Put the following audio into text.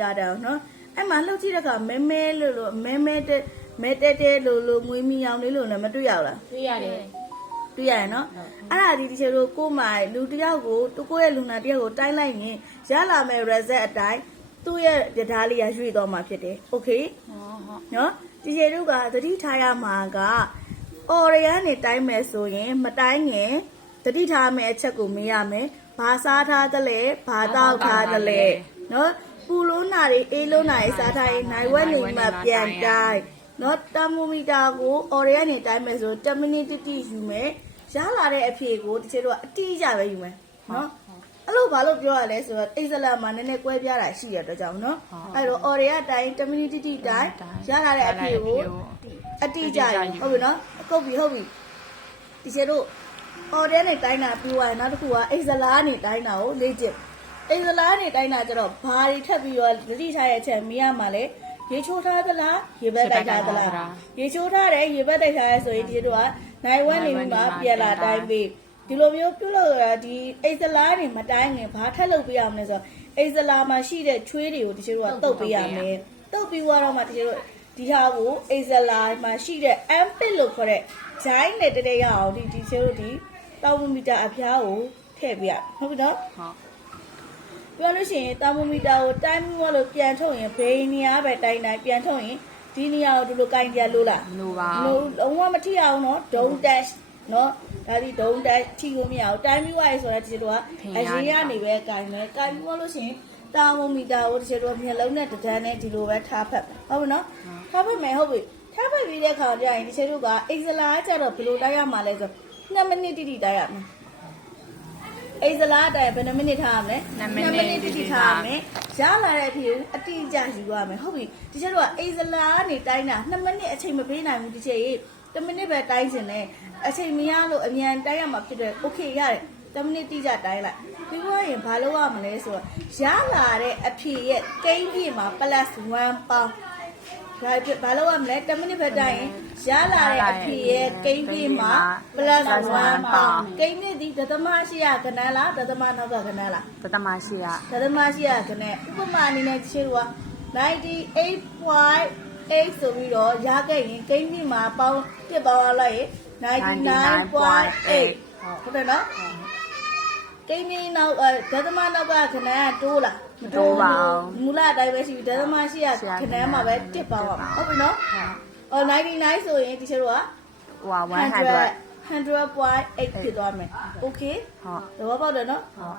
တာတောင်နော်အဲ့မှာလှုပ်ကြည့်တဲ့အခါမဲလို့မဲတဲလို့ငွေမီအောင်လေးလို့လည်းမတွေ့ရဘူးလား တွေ့ရတယ် တွေ့ရတယ်နော်အဲ့ဒါဒီတချို့တို့ကိုမိုင်လူတယောက်ကိုကိုရဲ့လူနာတယောက်ကိုတိုင်းလိုက်ရင်ရလာမဲ့ result အတိုင်းသူ့ရဲ့ပြဓာလေးရရွေ့တော့မှာဖြစ်တယ်โอเคနော်ဒီကျေတို့ကသတိထားရမှာကအော်ရကနေတိုင်းမယ်ဆိုရင်မတိုင်းရင်သတိထားမယ့်အချက်ကိုမေးရမယ်ဘာစားထားသလဲဘာတောက်ထားသလဲနော်ပူလုံးနာတွေအေးလုံးနာတွေစားထားရင်နိုင်ဝက်နေမှပြန်တိုင်းနော်တာမိုမီတာကိုအော်ရကနေတိုင်းမယ်ဆို10မိနစ်တိယူမယ်ရလာတဲ့အဖြေကိုဒီကျေတို့ကအတိအကျပဲယူမယ်နော်အဲ့လိုဘာလို့ပြောရလဲဆိုတော့အိတ်ဇလမှာနည်းနည်းကွဲပြားတာရှိရတဲ့ကြောင့်နော်အဲ့တော့အော်ရကအတိုင်း10မိနစ်တိတိုင်းရလာတဲ့အဖြေကိုအတိအကျယူဟုတ်ပြီနော်ဟုတ်ပြီဒီကျေတို့အော်ရနဲ့တိုင်းတာပြီးသွားရင်နောက်တစ်ခုကအိတ်ဇလာကနေတိုင်းတာကိုလေ့ကျင့်အိတ်ဇလာကနေတိုင်းတာကျတော့ဘာတွေထပ်ပြီးတော့သတိထားရတဲ့အချက်မရမှာလဲရေချိုးထားသလားရေဘက်တိုက်ထားသလားရေချိုးထားတယ်ရေဘက်တိုက်ထားရဲဆိုရင်ဒီတို့ကနိုင်ဝက်နေမှာပြန်လာတိုင်းပြီးဒီလိုမျိုးပြုတ်လို့ဒီအိတ်ဇလာတွေမတိုင်းငင်ဘာထက်လုပ်ပေးရမလဲဆိုတော့အိတ်ဇလာမှာရှိတဲ့ချွေးတွေကိုဒီတို့ကတုပ်ပေးရမယ်တုပ်ပြီးတော့မှဒီတို့ဒီဟာကိုအိတ်ဇလာမှာရှိတဲ့ ampit လို့ခေါ်တဲ့ဂျိုင်းနဲ့တည်းရအောင်ဒီတို့ဒီတာမိုမီတာအဖျားကိုထည့်ပြရဟုတ်ပြီနော်ဟုတ်ပြောလို့ရှိရင်တာမိုမီတာကိုတိုင်းပြီးလို့ပြန်ထုတ်ရင်ဘေးနေရာပဲတိုင်းပြန်ထုတ်ရင်ဒီနေရာကိုဒီလိုကင်ကြလို့လားလိုပါလုံးဝမထိအောင်နော် don't touch နော်ဒါဒီ don't touch ထိလို့မရအောင်တိုင်းပြီးွားရေးဆိုတာဒီတို့ကအရင်ကနေပဲကင်မယ်ကင်ပြီးလို့ရှိရင်တာမိုမီတာကိုဒီတို့မျက်လုံးနဲ့တဒန်းနဲ့ဒီလိုပဲထားဖက်ဟုတ်ပြီနော်ထားဖက်မယ်ဟုတ်ပြီထားဖက်ပြီးတဲ့အခါကျရင်ဒီတို့ကအိတ်ဇလာကျတော့ဘယ်လိုတိုင်းရမှာလဲဆို2မိနစ်တိတိုင်းရမယ်အိတ်ဇလာတိုင်းဘယ်နှမိနစ်ထားရမလဲ2မိနစ်တိထားရမယ်ရလာတဲ့အဖြစ်အတိအကျယူရမယ်ဟုတ်ပြီဒီချက်တော့အိတ်ဇလာကနေတိုင်းတာ2မိနစ်အချိန်မပေးနိုင်ဘူးဒီချက်ကြီး1မိနစ်ပဲတိုင်းစင်တယ်အချိန်မရလို့အမြန်တိုင်းရမှာဖြစ်တယ်โอเคရတယ်1မိနစ်တိကျတိုင်းလိုက်ပြီးတော့ရင်ဘာလုပ်ရမလဲဆိုတော့ရလာတဲ့အဖြစ်ရဲ့ကိန်းပြည့်မှာ +1 ပေါင်းဒါဘာလို့ရမလဲ10မိနစ်ပဲတိုင်းရလာတဲ့အဖြစ်ရဲ့ကိန်းပြည့်မှာ +1 ပေါင်းကိန်းပြည့်ဒီဒသမရှိရကနန်းလားဒသမနောက်ကကနန်းလားဒသမရှိရကနန်းဥပမာအနေနဲ့ရှင်းလို့98.8ဆိုပြီးတော့ရခဲ့ရင်ကိန်းပြည့်မှာပေါင်းတစ်ပေါင်းလိုက်ရင်99.8ဟုတ်တယ်နော်ကိန်းပြည့်နောက်ဒသမနောက်ကကနန်းကတိုးလားမတိုးပါဘူးမူလအတိုင်းပဲရှိပြီဒသမရှိရခဏမှာပဲတစ်ပေါင်းပါဟုတ်ပြီနော်99ဆိုရင်ဒီချက်တော့ဟို100 100.8ဖြစ်သွားမယ်โอเคဟုတ်တော့ပေါ့တယ်နော်ဟုတ်